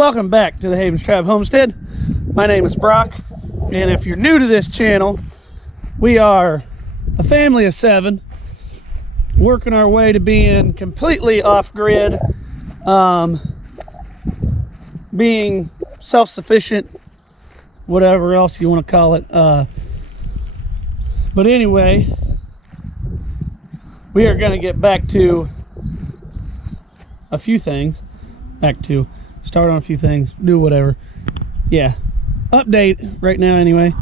Welcome back to the Havens Tribe Homestead. My name is Brock, and if you're new to this channel, we are a family of 7 working our way to being completely off-grid, being self-sufficient, whatever else you want to call it. But anyway, we are going to get back to a few things. Start on a few things, do whatever. Yeah, update right now anyway.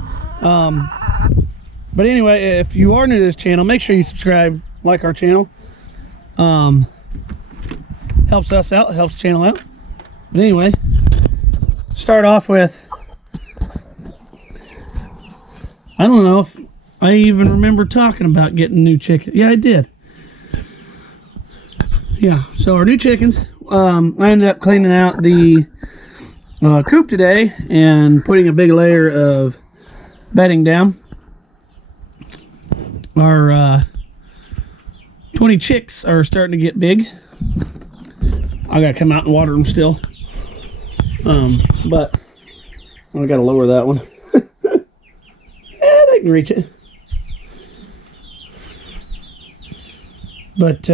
But anyway, if you are new to this channel, make sure you subscribe, like our channel. Helps us out, helps the channel out. But anyway, start off with, I don't know if I even remember talking about getting new chicken. Yeah, I did. Yeah, so our new chickens, I ended up cleaning out the coop today and putting a big layer of bedding down. Our 20 chicks are starting to get big. I gotta come out and water them still. But I gotta lower that one. Yeah, they can reach it. But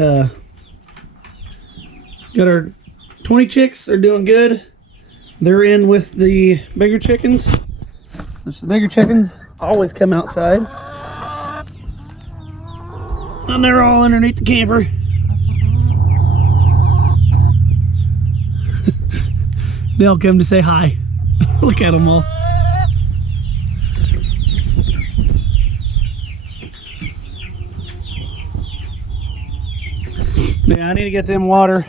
got our 20 chicks. They're doing good. They're in with the bigger chickens. The bigger chickens always come outside. And they're all underneath the camper. They'll come to say hi. Look at them all. Yeah, I need to get them water.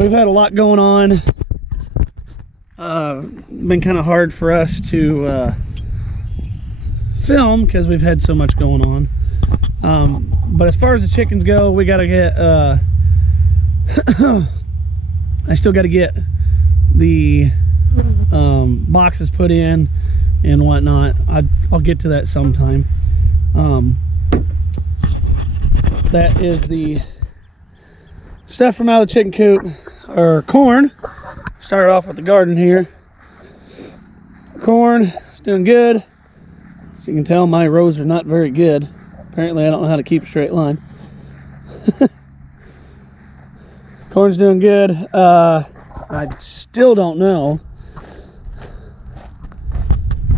We've had a lot going on. Been kind of hard for us to film because we've had so much going on. But as far as the chickens go, we gotta get I still got to get the boxes put in and whatnot. I'll get to that sometime. That is the stuff from out of the chicken coop, or corn. Started off with the garden here. Corn is doing good. As you can tell, my rows are not very good. Apparently I don't know how to keep a straight line. Corn's doing good. I still don't know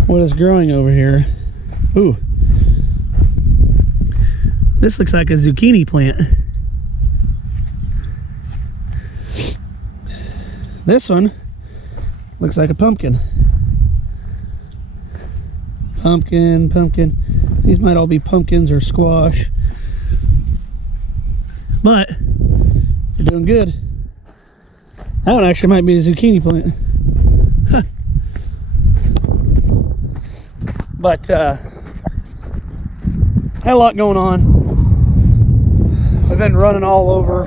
what is growing over here. Ooh. This looks like a zucchini plant. This one looks like a pumpkin. Pumpkin. These might all be pumpkins or squash. But you're doing good. That one actually might be a zucchini plant. Huh. But had a lot going on. I've been running all over,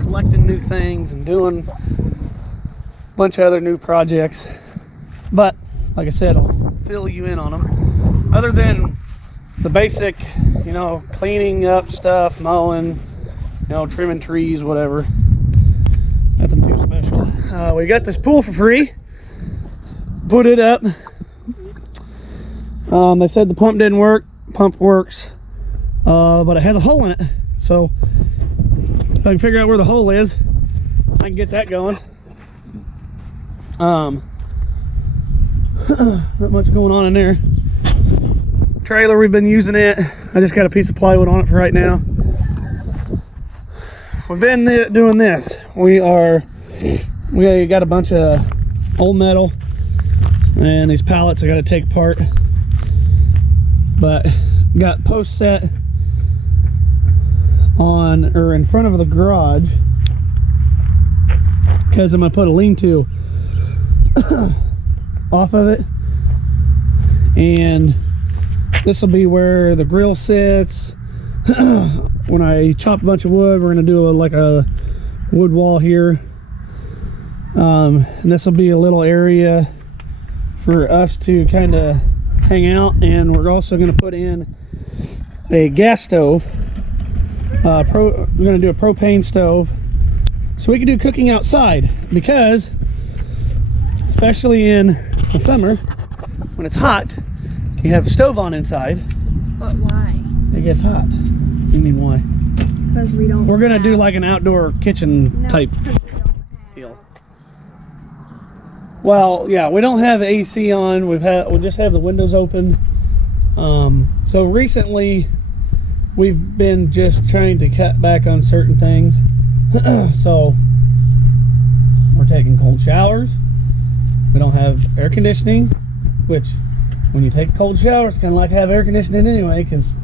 collecting new things and doing a bunch of other new projects. But like I said, I'll fill you in on them. Other than the basic, cleaning up stuff, mowing, trimming trees, whatever. Nothing too special. We got this pool for free. Put it up. They said the pump didn't work. Pump works, but it has a hole in it. So if I can figure out where the hole is, I can get that going. Not much going on in there. Trailer, we've been using it. I just got a piece of plywood on it for right now. We've been doing this. We got a bunch of old metal and these pallets I got to take apart. But got posts set on or in front of the garage because I'm gonna put a lean-to off of it, and this will be where the grill sits. When I chop a bunch of wood, we're gonna do like a wood wall here, and this will be a little area for us to kind of hang out. And we're also going to put in a gas stove. We're going to do a propane stove so we can do cooking outside, because especially in the summer when it's hot, you have a stove on inside. But why? It gets hot. You mean why? Because we don't. We're gonna do like an outdoor kitchen type deal. Well, yeah, we don't have AC on. We just have the windows open. So recently, we've been just trying to cut back on certain things. So we're taking cold showers. We don't have air conditioning, which when you take a cold shower, it's kind of like have air conditioning anyway, because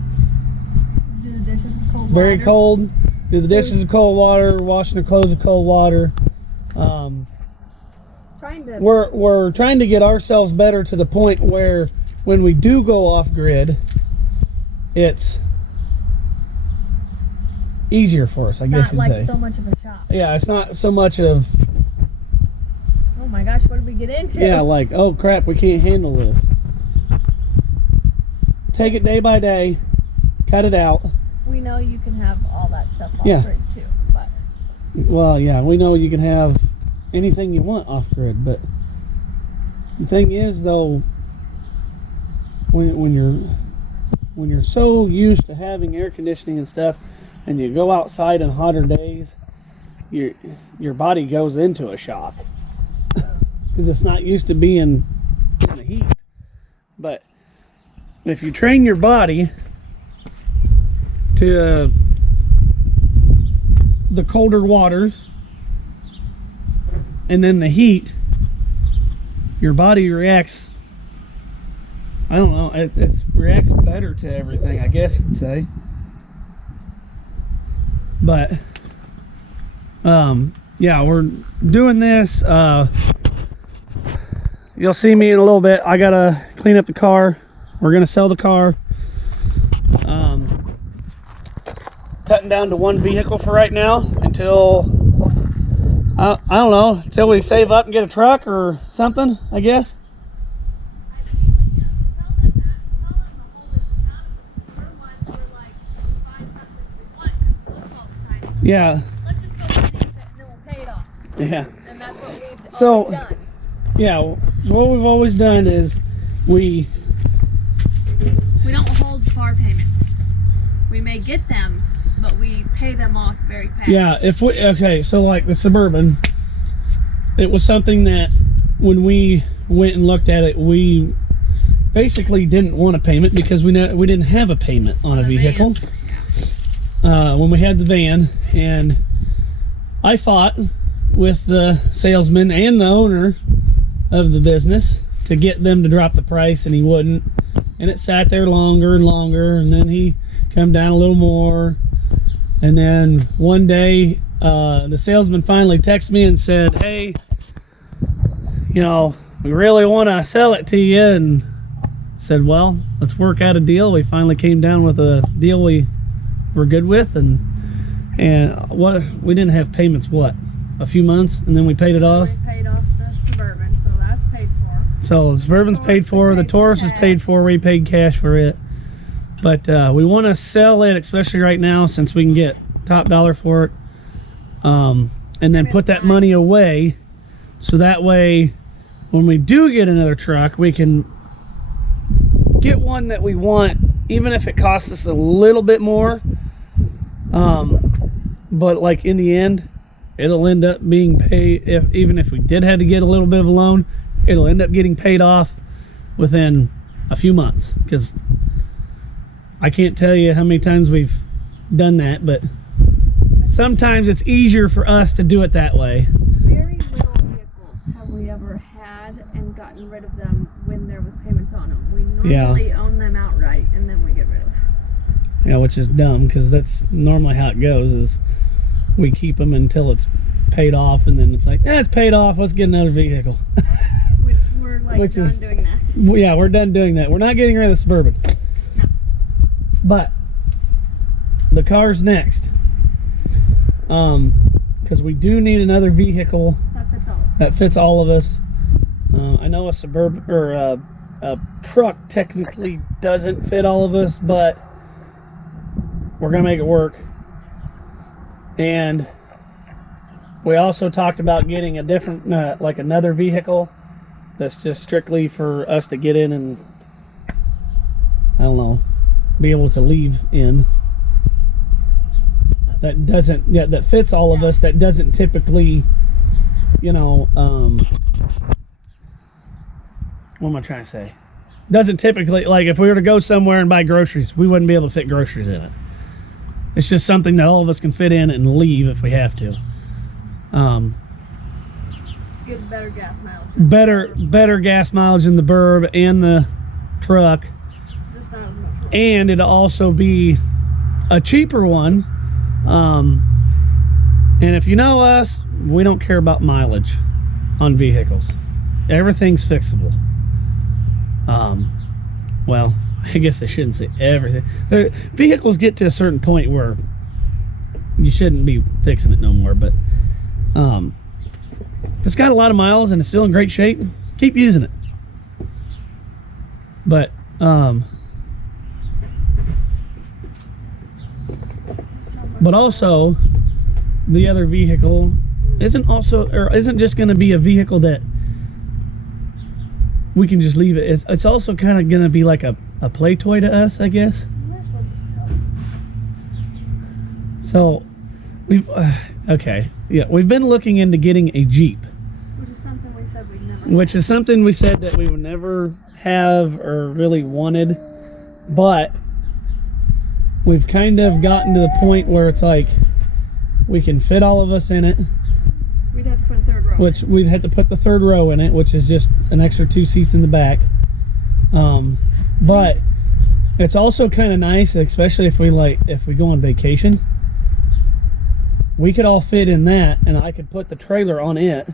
Do the dishes with cold very water. cold. Do the dishes with cold water, washing the clothes with cold water. We're trying to get ourselves better to the point where when we do go off grid, it's easier for us, I guess you'd say. It's not like so much of a shock. Yeah, it's not so much of, Oh my gosh, what did we get into? yeah, like, oh crap, we can't handle this. Take it day by day, cut it out. We know you can have all that stuff off Yeah. grid too, but Well, yeah, we know you can have anything you want off grid, but the thing is, though, when you're so used to having air conditioning and stuff, and you go outside on hotter days, your body goes into a shock because it's not used to being in the heat. But if you train your body to the colder waters and then the heat, your body reacts, I don't know, it reacts better to everything, I guess you'd say. But yeah, we're doing this. You'll see me in a little bit. I gotta clean up the car. We're gonna sell the car. Cutting down to one vehicle for right now until I don't know, until we save up and get a truck or something, I guess. Yeah. let's just go finance it and then we'll pay it off. Yeah. And that's what we've So, always done. yeah, what we've always done is we don't hold car payments. We may get them, but we pay them off very fast. Yeah, okay, so like the Suburban, it was something that when we went and looked at it, we basically didn't want a payment because we didn't have a payment on a vehicle. When we had the van, and I fought with the salesman and the owner of the business to get them to drop the price, and he wouldn't, and it sat there longer and longer, and then he come down a little more. And then one day, the salesman finally texted me and said, hey, you know, we really want to sell it to you. And said, well, let's work out a deal. We finally came down with a deal we were good with. And what, we didn't have payments, what, a few months? And then we paid it off? We paid off the Suburban, so that's paid for. So the Suburban's paid for, the Taurus is paid for, we paid cash for it. But we want to sell it, especially right now, since we can get top dollar for it, and then put that money away, so that way when we do get another truck, we can get one that we want, even if it costs us a little bit more. But like in the end, it'll end up being paid. Even if we did have to get a little bit of a loan, it'll end up getting paid off within a few months, because I can't tell you how many times we've done that, but sometimes it's easier for us to do it that way. Very little vehicles have we ever had and gotten rid of them when there was payments on them. We normally own them outright and then we get rid of them. Yeah, which is dumb, because that's normally how it goes, is we keep them until it's paid off, and then it's like, it's paid off, let's get another vehicle. Which we're like done doing that. Yeah, we're done doing that. We're not getting rid of the Suburban. No. But the car's next, because we do need another vehicle that fits all of us. I know a Suburban or a truck technically doesn't fit all of us, but we're gonna make it work. And we also talked about getting a different, like another vehicle that's just strictly for us to get in and, I don't know, be able to leave in. That doesn't, yeah, that fits all of us, that doesn't typically, you know, what am I trying to say? Doesn't typically, like if we were to go somewhere and buy groceries, we wouldn't be able to fit groceries in it. It's just something that all of us can fit in and leave if we have to. Get better gas mileage. Better gas mileage in the burb and the truck. Just not as much work. And it'll also be a cheaper one. And if you know us, we don't care about mileage on vehicles. Everything's fixable. Well, I guess I shouldn't say everything. Vehicles get to a certain point where you shouldn't be fixing it no more, but if it's got a lot of miles and it's still in great shape, keep using it. But also the other vehicle isn't just going to be a vehicle that we can just leave it. It's also kind of going to be like a play toy to us, I guess. So we've we've been looking into getting a Jeep, which is something we said that we would never have or really wanted, but we've kind of gotten to the point where it's like we can fit all of us in it. We'd have to put a third row. Which we'd have to put the third row in it, which is just an extra 2 seats in the back. But it's also kind of nice, especially if we go on vacation. We could all fit in that, and I could put the trailer on it,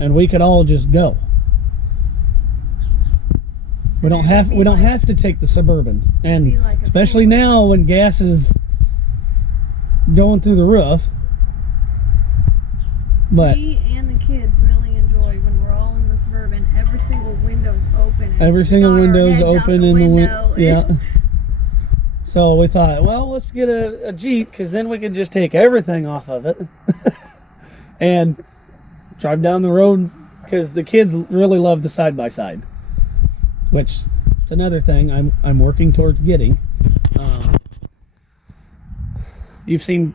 and we could all just go. We don't have to take the Suburban, and especially now when gas is going through the roof. But me and the kids really enjoy when we're all in the Suburban. Every single window's open. Every single window's open in the window. Yeah. So we thought, well, let's get a Jeep, because then we can just take everything off of it and drive down the road, because the kids really love the side-by-side, which is another thing I'm working towards getting. You've seen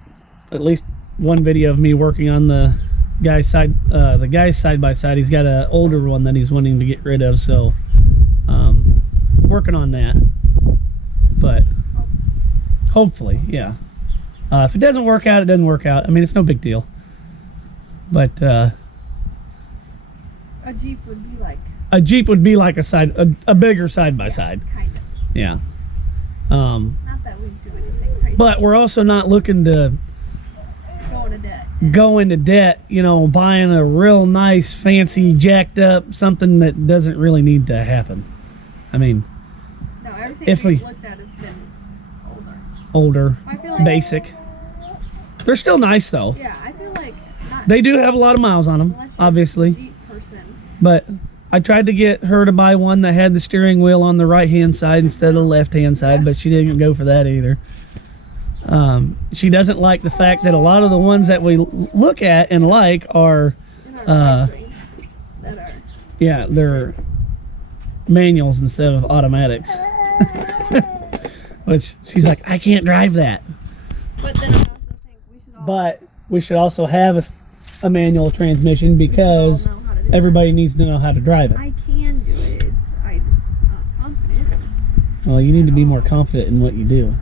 at least one video of me working on the guy's side-by-side. He's got an older one that he's wanting to get rid of, so working on that. But hopefully, yeah. If it doesn't work out, it doesn't work out. I mean, it's no big deal. But a Jeep would be like a bigger side-by-side. Yeah, kind of. Yeah. Not that we do anything crazy. But we're also not looking to go into debt, buying a real nice, fancy, jacked up, something that doesn't really need to happen. I mean, no, everything we've looked at has been older, I feel like, basic. They're still nice though. Yeah, I feel like they do have a lot of miles on them, obviously. A Jeep person. But I tried to get her to buy one that had the steering wheel on the right-hand side instead of the left-hand side, but she didn't go for that either. She doesn't like the fact that a lot of the ones that we look at and like are, they're manuals instead of automatics. Which she's like, I can't drive that. But then I also think we should also have a manual transmission, because everybody needs to know how to drive it. I can do it. I just not confident. Well, you need to be more confident in what you do.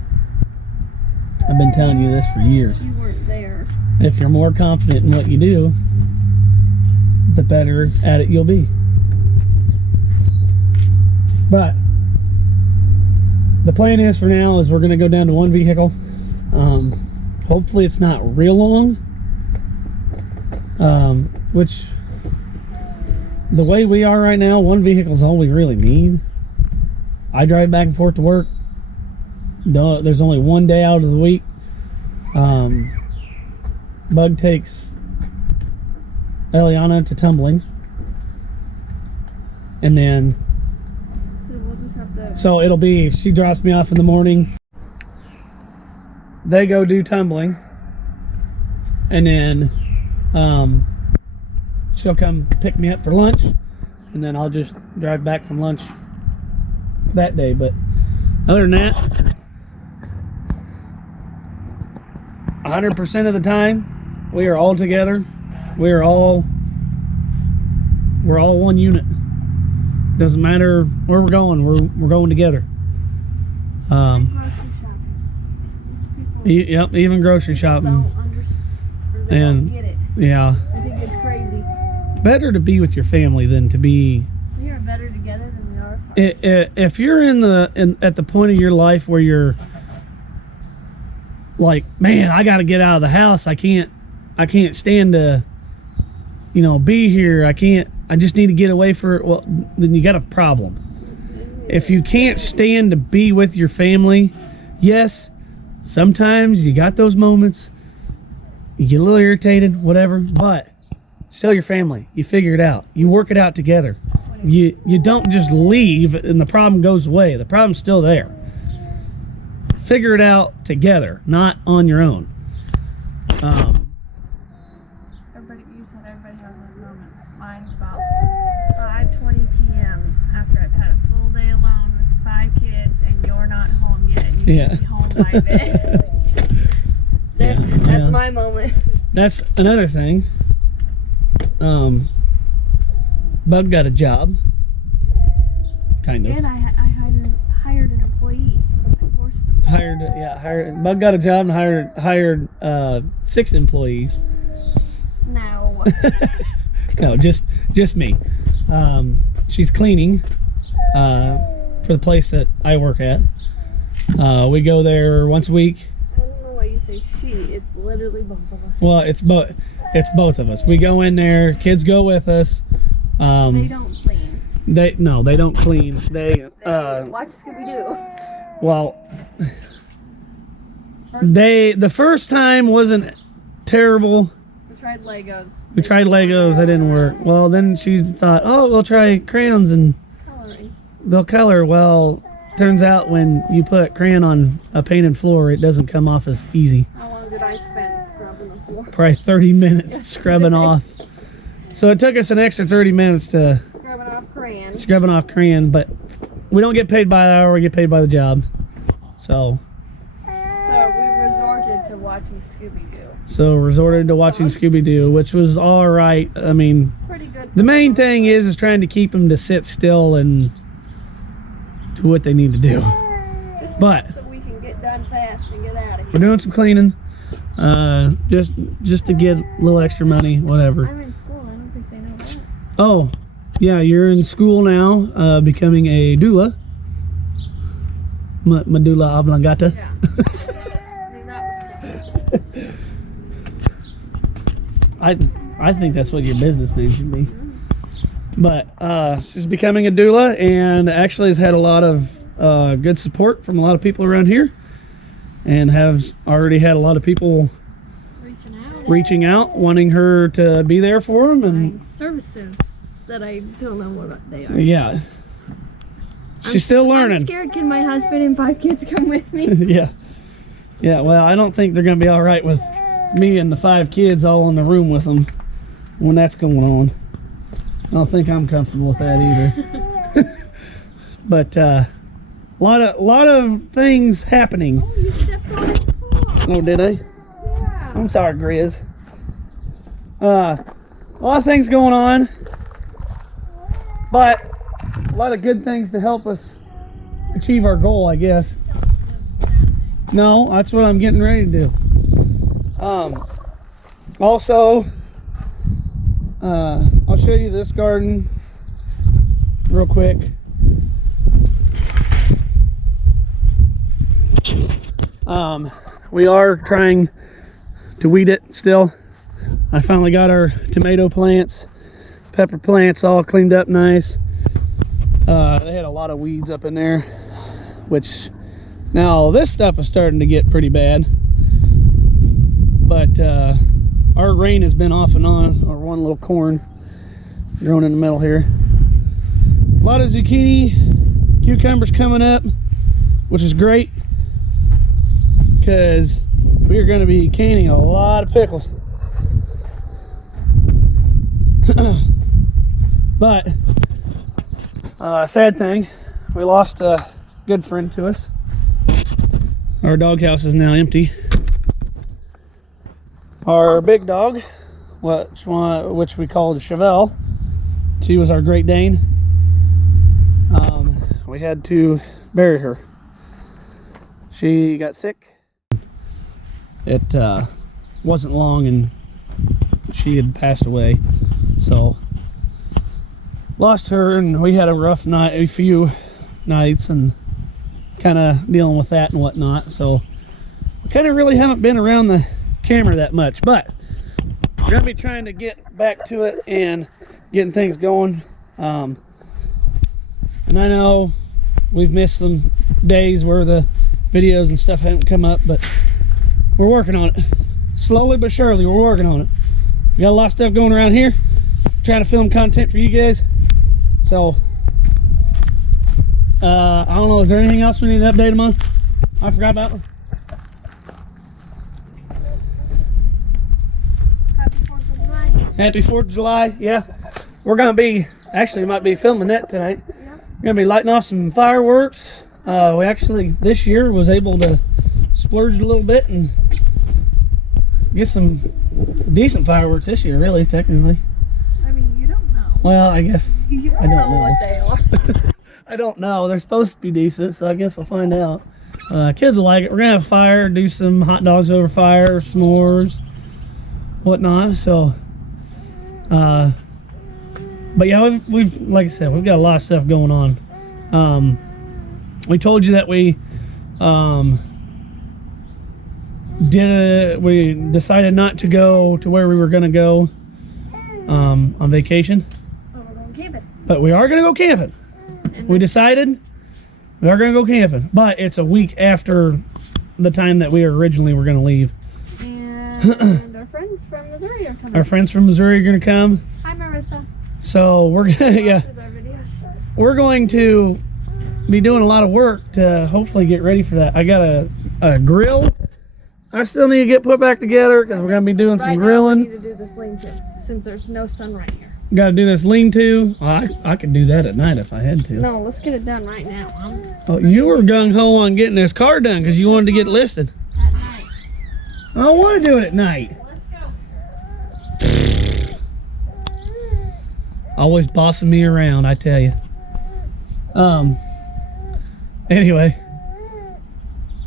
I've been telling you this for years. You weren't there. If you're more confident in what you do, the better at it you'll be. But the plan is, for now, is we're going to go down to one vehicle. Hopefully it's not real long. Which, the way we are right now, one vehicle is all we really need. I drive back and forth to work. There's only one day out of the week. Bug takes Eliana to tumbling, and then we'll just have to. So it'll be, she drops me off in the morning. They go do tumbling, and then she'll come pick me up for lunch, and then I'll just drive back from lunch that day. But other than that, 100% of the time, we are all together. We're all one unit. Doesn't matter where we're going. We're going together. Grocery shopping. Yep, even grocery shopping. They And don't get it. yeah, I think it's crazy. better to be with your family than to be. We are better together than we are apart. If you're at the point of your life where you're like, man, I got to get out of the house. I can't stand to, be here. I just need to get away for it. Well, then you got a problem. If you can't stand to be with your family, yes, sometimes you got those moments. You get a little irritated, whatever, but still your family. You figure it out. You work it out together. You don't just leave and the problem goes away. The problem's still there. Figure it out together, not on your own. You said everybody has those moments. Mine's about 5:20 p.m. after I've had a full day alone with 5 kids and you're not home yet. And you should be home by bed. That's my moment. That's another thing. Bug got a job. Kind of. And I hired an employee. I forced him. Hired. Bug got a job and hired 6 employees. No. No, just me. She's cleaning for the place that I work at. We go there once a week. I don't know why you say she. It's literally both of us. Well, it's both of us. We go in there. Kids go with us. They don't clean. They don't clean. They watch Scooby-Doo. Well, the first time wasn't terrible. We tried Legos. They didn't work. Well, then she thought, oh, we'll try crayons and Coloring. they'll color. Well, turns out when you put crayon on a painted floor, it doesn't come off as easy. How long did I spend scrubbing the floor? Probably 30 minutes scrubbing off. So it took us an extra 30 minutes to scrubbing off crayon, but we don't get paid by the hour, we get paid by the job. So we resorted to watching Scooby-Doo, which was all right. I mean, pretty good. The main thing is trying to keep them to sit still and do what they need to do. But so we can get done fast and get out of here. we're doing some cleaning, just to get a little extra money, whatever. I'm in school. I don't think they know that. Oh, yeah, you're in school now, becoming a doula. Medulla oblongata. Yeah. I mean, that was fun. I think that's what your business name should be. But she's becoming a doula, and actually has had a lot of good support from a lot of people around here, and has already had a lot of people reaching out, wanting her to be there for them, and services that I don't know what they are. Yeah, she's still learning. I'm scared. Can my husband and 5 kids come with me? Yeah. Well, I don't think they're gonna be all right with me and the 5 kids all in the room with them when that's going on. I don't think I'm comfortable with that either. But a lot of things happening. Oh, you stepped on it. Oh, did I? Yeah. I'm sorry, Grizz. A lot of things going on, but a lot of good things to help us achieve our goal, I guess. No, that's what I'm getting ready to do. Also, I'll show you this garden real quick. We are trying to weed it still. I finally got our tomato plants, pepper plants all cleaned up nice. They had a lot of weeds up in there, which now this stuff is starting to get pretty bad. But our rain has been off and on. Our one little corn growing in the middle here. A lot of zucchini, cucumbers coming up, which is great because we are going to be canning a lot of pickles. But sad thing, we lost a good friend to us. Our doghouse is now empty. Our big dog, which we called Chevelle, she was our Great Dane. We had to bury her. She got sick. It wasn't long and she had passed away. So lost her, and we had a rough night, a few nights, and kind of dealing with that and whatnot. So we kind of really haven't been around the camera that much, but we're gonna be trying to get back to it and getting things going. And I know we've missed some days where the videos and stuff haven't come up, but we're working on it. Slowly but surely, we're working on it. We got a lot of stuff going around here, trying to film content for you guys. So I don't know, is there anything else we need to update them on? I forgot about one. Happy 4th of July. Happy 4th of July, yeah. We're gonna be, actually might be filming that tonight. Yep. We're gonna be lighting off some fireworks. We actually, this year, was able to splurge a little bit and get some decent fireworks this year, really, technically. I mean, you don't know. Well, I guess, You I don't know. what they are. I don't know. They're supposed to be decent, so I guess I'll find out. Kids will like it. We're gonna have fire, do some hot dogs over fire, s'mores, whatnot. So, but yeah, we've like I said, we've got a lot of stuff going on. We told you that we we decided not to go to where we were gonna go on vacation, Oh, we're going camping. but we are gonna go camping. And We decided we are gonna go camping, but it's a week after the time that we originally were gonna leave. And our friends from Missouri are coming. Our friends from Missouri are gonna come, Hi, Marissa. so we're gonna, yeah, Watches our videos. we're going to be doing a lot of work to hopefully get ready for that. I got a grill. I still need to get put back together because we're gonna be doing some Right now, grilling. we need to do this lean-to since there's no sun right here. Got to do this lean-to. Well, I could do that at night if I had to. No, let's get it done right now. Oh, you were gung-ho on getting this car done because you wanted to get listed. At night. I don't want to do it at night. Let's go. Always bossing me around, I tell you. Anyway,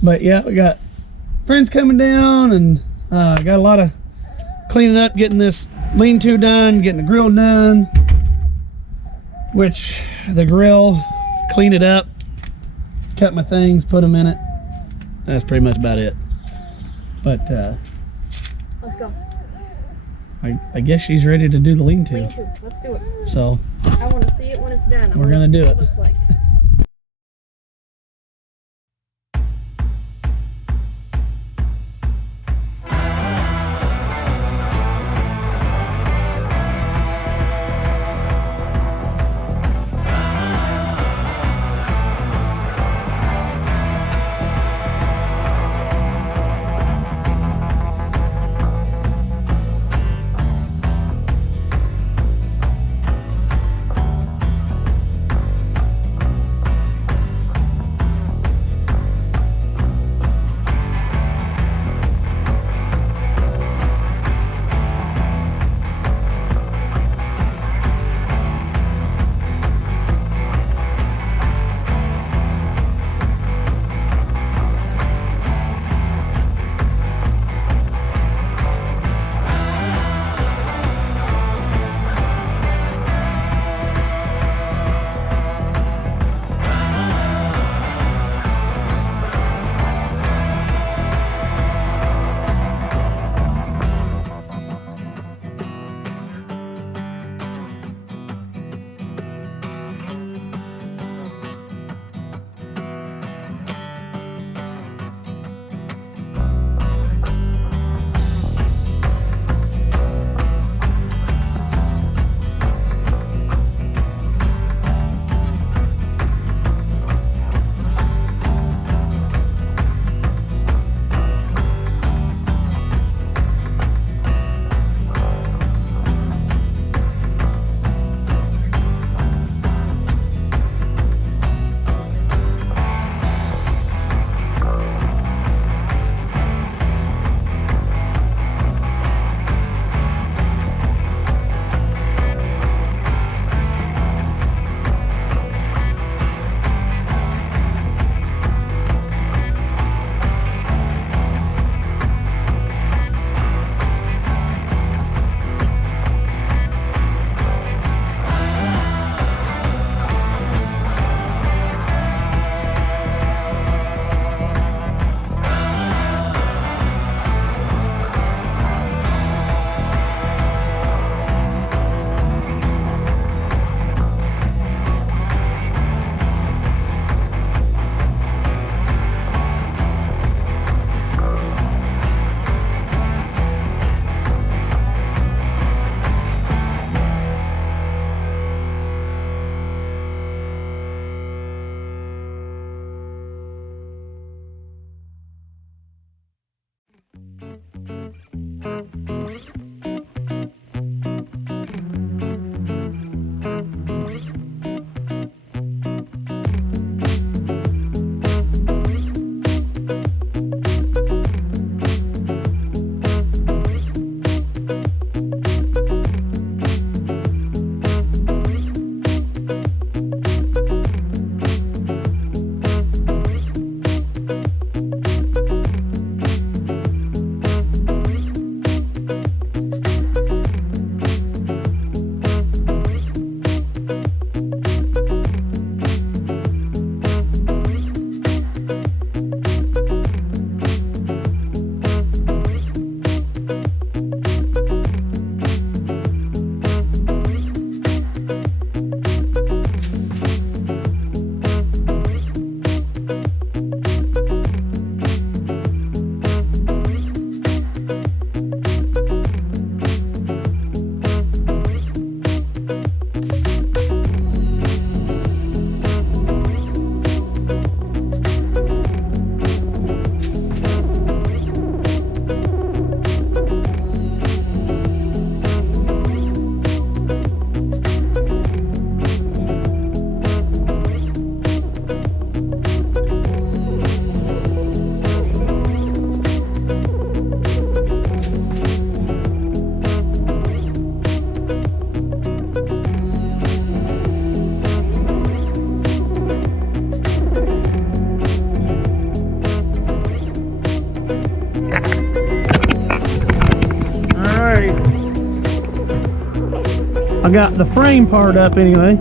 but yeah, we got friends coming down, and got a lot of cleaning up, getting this lean-to done, getting the grill done. Which the grill, clean it up, cut my things, put them in it. That's pretty much about it. But Let's go. I guess she's ready to do the lean-to. Lean-to. Let's do it. So I want to see it when it's done. We're gonna do it. What it looks like. I got the frame part up anyway.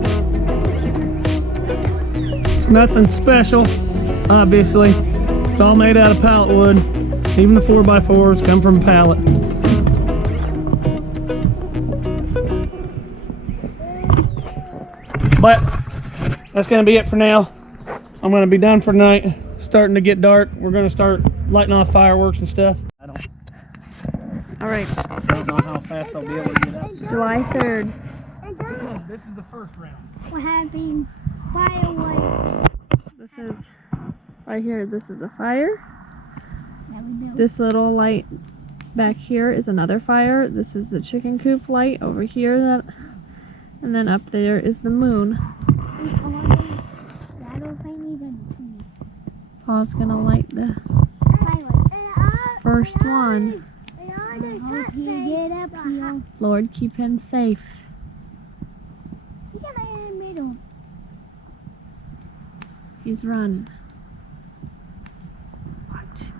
It's nothing special, obviously. It's all made out of pallet wood. Even the 4x4s come from a pallet. But that's gonna be it for now. I'm gonna be done for tonight. Starting to get dark. We're gonna start lighting off fireworks and stuff. All right, I don't know how fast I'll be able to get up. July 3rd. This is the first round. We're having fireworks. This is right here. This is a fire. That we built. This little light back here is another fire. This is the chicken coop light over here. And then up there is the moon. Paul's gonna light the first one. Lord, keep him safe. He's running. Watch.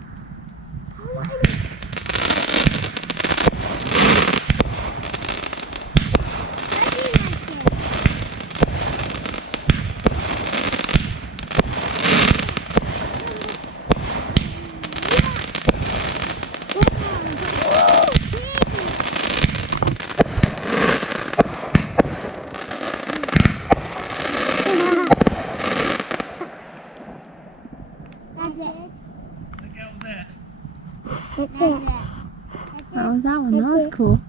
That's it. How was that one? That was cool.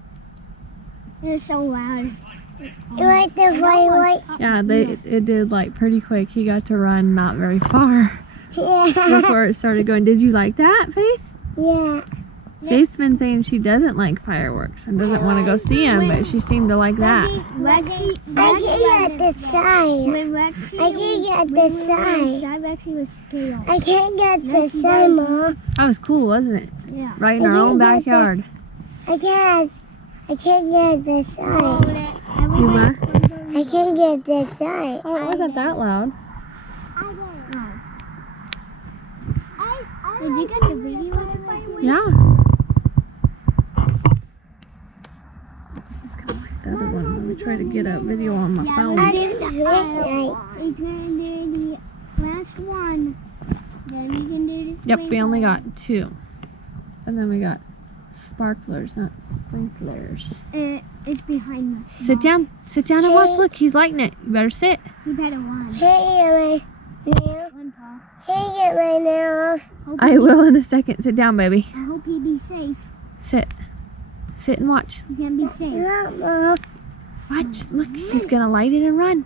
It was so loud. You like the fireworks? Yeah, it did like pretty quick. He got to run not very far Yeah. before it started going. Did you like that, Faith? Yeah. Faith's been saying she doesn't like fireworks and doesn't want to go see them, but she seemed to like that. Rexy, I can't get the sign. When Rexy, I can't get the sign. Rexy was scared. I can't get the sign, Mom. That was cool, wasn't it? Yeah. Right in our own backyard. I can't get the sign. You what? I can't get the sign. Oh, it wasn't that loud. Did you get the video of the fireworks? Yeah. It's kind of like the other one. Let me try to get a video on my phone. I didn't do it right. He's gonna do the last one. Then we can do this. Yep, we only got 2. And then we got sparklers, not sprinklers. It's behind me. Sit down and watch. Look, he's lighting it. You better sit. You better run. Hey, One, Paul. Can't get my nail off. I will in a second. Sit down, baby. I hope he be safe. Sit. Sit and watch. He can be safe. Watch. Look, he's gonna light it and run.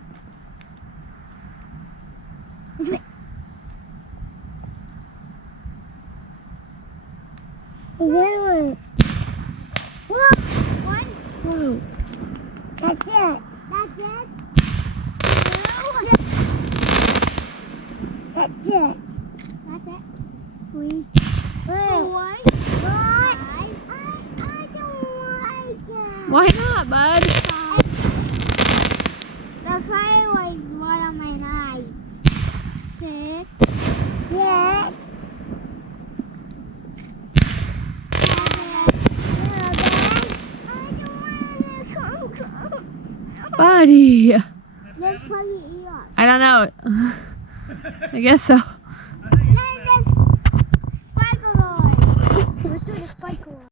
Whoa! One. Whoa. That's it. That's it. That's it. That's it. 3, 4, 5. I don't like it. Why not, bud? The fire was one of my eyes. 6. Yeah. 7. Buddy. Let's plug your ear. I don't know. I guess so. Let's sparkle on. Let's do the sparkle on.